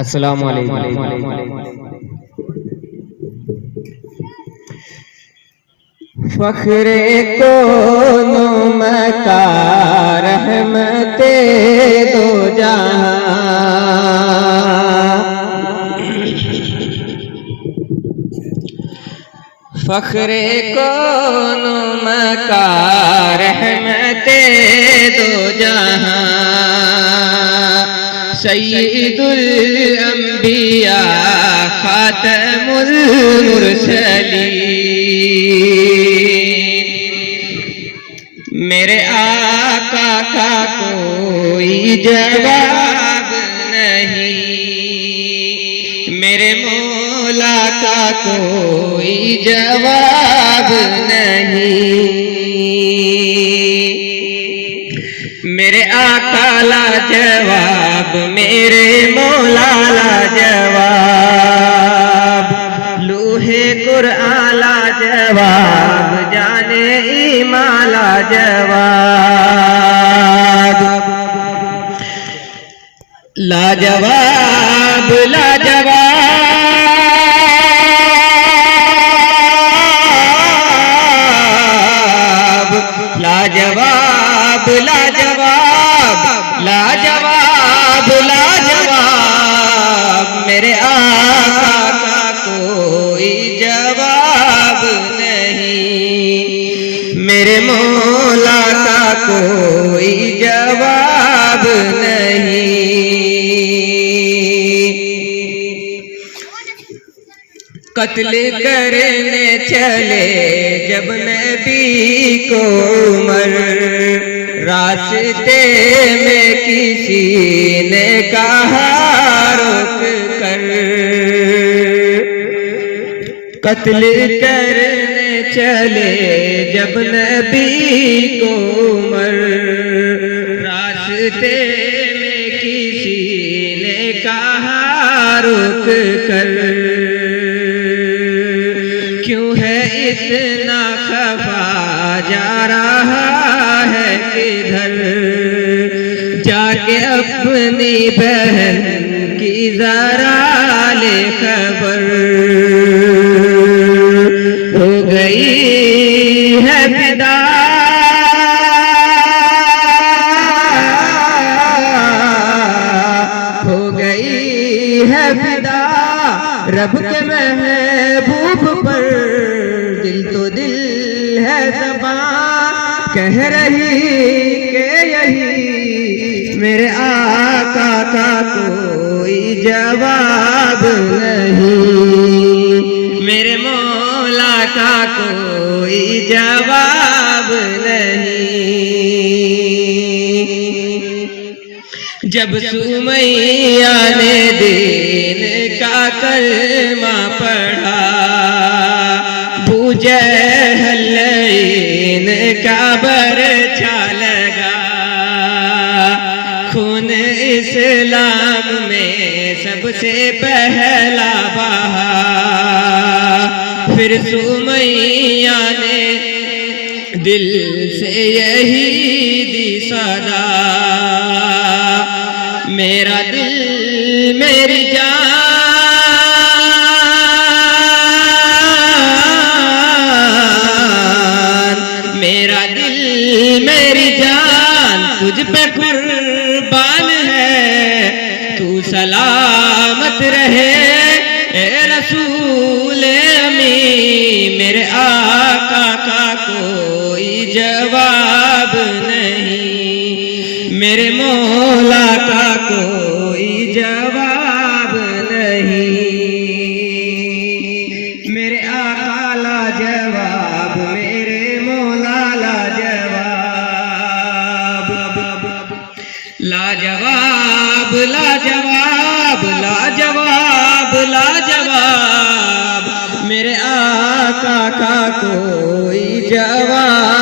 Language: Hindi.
अस्सलामु अलैकुम। फख्रे को मका रहमते दो जहां, फख्रे को मका रहमते दो जहां, सय्यिदुल अंबिया खातमुल मुरसलीन। मेरे आका का कोई जवाब नहीं, मेरे मौला का कोई जवाब नहीं। मेरे आका ला जवाब, मेरे मौला ला जवाब, लूहे कुरआन ला जवाब, जाने ईमान ला जवाब, लाजवाब लाजवाब लाजवाब लाजवाब लाजवाब लाजवाब, मेरे आका का कोई जवाब नहीं, मेरे मौला का कोई जवाब नहीं। कत्ल करने चले जब नबी को उमर, रास्ते में किसी ने कहा रोक कर। कत्ल करने चले जब नबी को उमर, रास्ते में किसी ने कहा रोक कर। क्यों है इतना खफा जा रहा है किधर, जाके अपनी बहन की जरा ले खबर। हो गई है फिदा हो गई है फिदा रब के महबूब पर, दिल तो दिल है ज़बां कह रही के यही मेरे आका का कोई जवाब नहीं, मेरे मौला का कोई जवाब नहीं। जब सुमैया ने दीन का कलमा पढ़ा, बूजहल का बरछा लगा, खून इस्लाम में सबसे पहला बहा। फिर सुमैया ने दिल से यही दी सदा, मेरा दिल मेरी जान, मेरा दिल मेरी जान तुझ पे कुर्बान है। तू सलामत रहे ए रसूल अमी, मेरे आका का कोई जवाब नहीं, मेरे मौला का कोई जवाब नहीं। मेरे आका ला जवाब, मेरे मौला ला जवाब, लाजवाब लाजवाब लाजवाब लाजवाब, मेरे आका का कोई जवाब